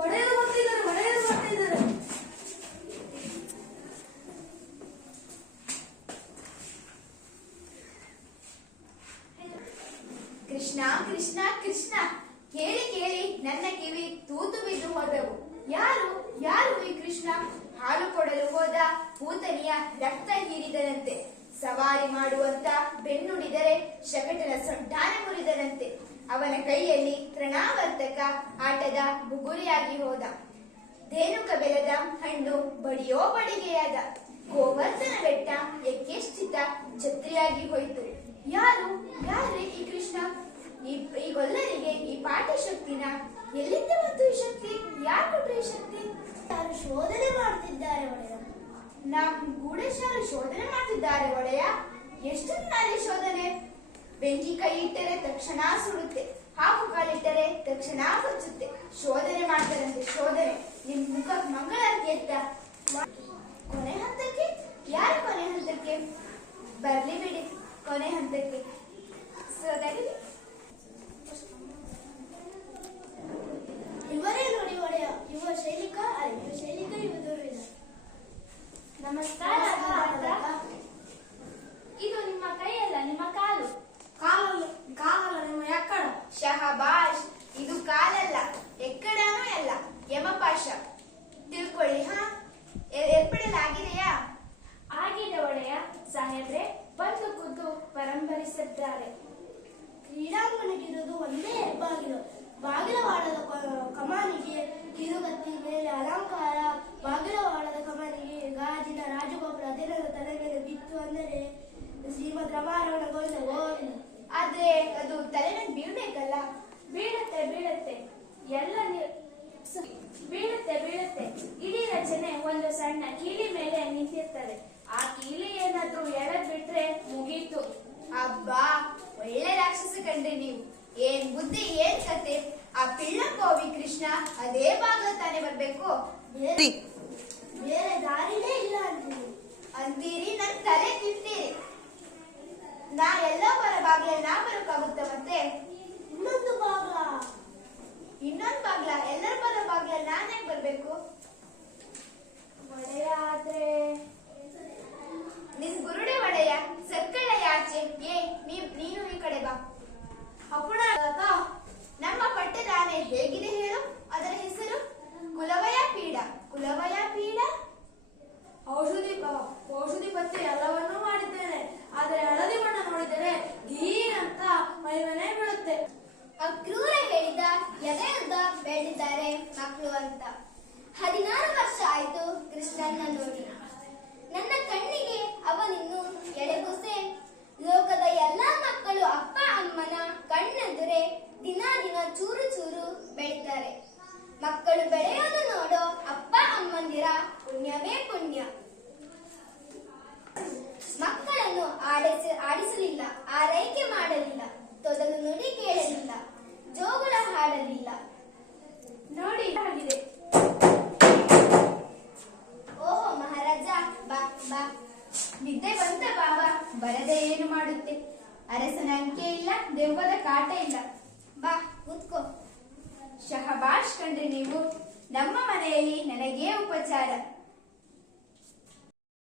ಒಡೆಯರು ಬರ್ತಿದ್ದಾರೆ. ಕೃಷ್ಣ ಕೃಷ್ಣ ಕೃಷ್ಣ, ಕೇಳಿ ಕೇಳಿ ನನ್ನ ಕಿವಿ ತೂತು ಬಿದ್ದು ಹೋದವು. ಯಾರು ಈ ಕೃಷ್ಣ? ಹಾಲು ಕೊಡಲು ಹೋದ ಪೂತನಿಯ ರಕ್ತ ಹೀರಿದನಂತೆ, ಸವಾರಿ ಮಾಡುವಂತ ಬೆನ್ನುಡಿದರೆ ಶಕಟನ ಸೊಂಟಾನ ಮುರಿದನಂತೆ. ಅವನ ಕೈಯಲ್ಲಿ ತೃಣಾವರ್ತಕ ಆಟದ ಬುಗುರಿಯಾಗಿ ಹೋದ. ಧೇನುಕ ಬೆಲದ ಹಣ್ಣು ಬಡಿಯೋ ಬಡಿಗೆಯಾದ. ಗೋವರ್ಧನ ಬೆಟ್ಟ ಯಜ್ಞೇಶ್ಚಿತ ಛತ್ರಿಯಾಗಿ ಹೋಯಿತು. ಯಾರೇ ಈ ಕೃಷ್ಣ? ಈ ಗೊಲ್ಲರಿಗೆ ಈ ಪಾಠ ಶಕ್ತಿನ ಎಲ್ಲಿಂದ ಬಂತು? ಈ ಶಕ್ತಿ ಯಾರು ಕೊಟ್ರು? ಈ ಶಕ್ತಿ ಯಾರು ಶೋಧನೆ ಮಾಡ್ತಿದ್ದಾರೆ ಒಡೆಯ? ನಮ್ ಗೂಢಚಾರು ಶೋಧನೆ ಮಾಡ್ತಿದ್ದಾರೆ ಒಡೆಯ. ಎಷ್ಟು ನಾಳೆ ಶೋಧನೆ? ಬೆಂಕಿ ಕೈ ಇಟ್ಟರೆ ತಕ್ಷಣ ಸುಡುತ್ತೆ, ಹಾವು ಕಾಲಿಟ್ಟರೆ ತಕ್ಷಣ ಕೊಚ್ಚುತ್ತೆ. ಶೋಧನೆ ಮಾಡ್ತಾರಂತೆ ಶೋಧನೆ. ನಿಮ್ ಮುಖ ಮಂಗಳಾರತಿ ಎತ್ತ. ಕೊನೆ ಹಂತಕ್ಕೆ? ಯಾರು ಕೊನೆ ಹಂತಕ್ಕೆ? ಬರ್ಲಿ ಬಿಡಿ ಕೊನೆ ಹಂತಕ್ಕೆ. ಇವರೇ ನೋಡಿ ಒಡೆಯ, ಇವ ಶೈಲಿಕ, ಇವ ದುರ್ವಿಧ. ನಮಸ್ಕಾರ. ಇದು ನಿಮ್ಮ ಕೈಯಲ್ಲ, ನಿಮ್ಮ ಕಾಲು. ಕಾಲಲ್ಲ ನಿಮ್ಮ ಎಕ್ಕಡ. ಶಹಬಾಷ್, ಇದು ಕಾಲಲ್ಲ, ಎಕ್ಕಡನೂ ಅಲ್ಲ, ಯಮಪಾಶ. ತಿಳ್ಕೊಳ್ಳಿ. ಏರ್ಪಡಲಾಗಿದೆಯಾ? ಆಗಿದೆ ಒಡೆಯ. ಸಾಹೇಬ್ರೆ ಬಂದು ಖುದ್ದು ಪರಂಪರಿಸಿದ್ದಾರೆ. ಕ್ರೀಡಾಂಗಣಕ್ಕಿರುವುದು ಒಂದೇ ಬಾಗಿಲು. ಬಾಗಿಲವಾಡದ ಕಮಾನಿಗೆ ಕಿರುಗತ್ತಿ ಮೇಲೆ ಅಲಂಕಾರ. ಬಾಗಿಲವಾಡದ ಕಮಾನಿಗೆ ಗಾಜಿನ ರಾಜಗೋಪುರ ದಿನದ ತಲೆ ಮೇಲೆ ಬಿತ್ತು ಅಂದರೆ ಶ್ರೀಮದ್ ರಮಾರಮಣ ಗೋವಿಂದ. ಆದ್ರೆ ಅದು ತಲೆ ಮೇಲೆ ಬೀಳ್ಬೇಕಲ್ಲ? ಬೀಳುತ್ತೆ. ಎಲ್ಲ ಬೀಳುತ್ತೆ. ಇಡೀ ರಚನೆ ಒಂದು ಸಣ್ಣ ಕೀಲಿ ಮೇಲೆ ನಿಂತಿರ್ತದೆ. ಆ ಕೀಲಿ ಏನಾದ್ರೂ ಎಳೆದ್ ಬಿಟ್ರೆ ಮುಗೀತು. ಅಬ್ಬಾ, ಒಳ್ಳೆ ರಾಕ್ಷಸ ಕಂಡ್ರಿ ನೀವು. ಏನ್ ಬುದ್ಧಿ, ಏನ್ ಕತೆ? ಆ ಪಿಳ್ಳಂಗೋವಿ ಕೃಷ್ಣ ಅದೇ ಬಾಗ್ಲ ತಾನೇ ಬರ್ಬೇಕು? ಬೇರೆ ದಾರಿನೇ ಇಲ್ಲ ಅಂತೀರಿ, ನನ್ ತಲೆ ತಿಂತೀರಿ. ನಾ ಎಲ್ಲೋ ಬರ ಬಾಗ್ಲ ನಾ ಬರೋಕ್ಕಾಗುತ್ತ ಮತ್ತೆ? ಇನ್ನೊಂದು ಬಾಗ್ಲ ಎಲ್ಲರೂ ಬರೋ ಬಾಗ್ಲ ನಾನ್ ಯಾಕೆ ಬರ್ಬೇಕು? ಒಡೆಯ ಆದ್ರೆ ನಿನ್ ಗುರುಡೆ ಒಡೆಯ ಸರ್ಕಳ್ಳ ಯಾಚೆ. ನೀನು ಈ ಕಡೆ ಬಾ. ಅಪ್ಪುಣ, ನಮ್ಮ ಪಟ್ಟದ ಆನೆ ಹೇಗಿದೆ ಹೇಳು? ಅದರ ಹೆಸರು ಕುಲವಯ ಪೀಡ. ಔಷಧಿ ಪತ್ತೆ ಎಲ್ಲವನ್ನೂ ಮಾಡಿದ್ದೇನೆ. ಆದರೆ ಹಳದಿ ಬಣ್ಣ ನೋಡಿದರೆ ಗೀರ್ ಅಂತ ಮೈಮನೆ ಬೀಳುತ್ತೆ. ಅಕ್ರೂರ ಹೇಳಿದ ಎದೆಯುದ್ದ ಬೆಳೆದಿದ್ದಾರೆ ಮಕ್ಕಳು ಅಂತ. 16 ವರ್ಷ ಆಯ್ತು ಕೃಷ್ಣನ್ನ ನೋಡಿ. ನನ್ನ ಕಣ್ಣಿಗೆ ಅವನಿನ್ನು ಎಳೆಗುಸೆ. ಲೋಕದ ಎಲ್ಲಾ ಮಕ್ಕಳು ಅಪ್ಪ ಅಮ್ಮನ ಕಣ್ಣೆದುರೆ ದಿನ ಚೂರು ಚೂರು ಬೆಳೀತಾರೆ. ಮಕ್ಕಳು ಬೆಳೆಯೋದು ನೋಡೋ ಅಪ್ಪ ಅಮ್ಮಂದಿರ ಪುಣ್ಯವೇ ಪುಣ್ಯ. ಮಕ್ಕಳನ್ನು ಆಡಿಸಲಿಲ್ಲ, ಆರೈಕೆ ಮಾಡಲಿಲ್ಲ, ತೊದಲು ನುಡಿ ಕೇಳಲಿಲ್ಲ, ಜೋಗುಳ ಹಾಡಲಿಲ್ಲ. ನೋಡಿ ಆಗಿದೆ. ಓಹೋ ಮಹಾರಾಜ, ಬಾ ಬಾ. ನಿದ್ದೆ ಬಂತ ಬಾಬಾ? ಬರದೆ ಏನು ಮಾಡುತ್ತೆ? ಅರಸನ ಅಂಕೆ ಇಲ್ಲ, ದೆವ್ವದ ಕಾಟ ಇಲ್ಲ. ಬಾ ಕೂತ್ಕೋ. ಶಹಬಾಷ್ ಕಂಡ್ರಿ ನೀವು. ನಮ್ಮ ಮನೆಯಲ್ಲಿ ನನಗೇ ಉಪಚಾರ.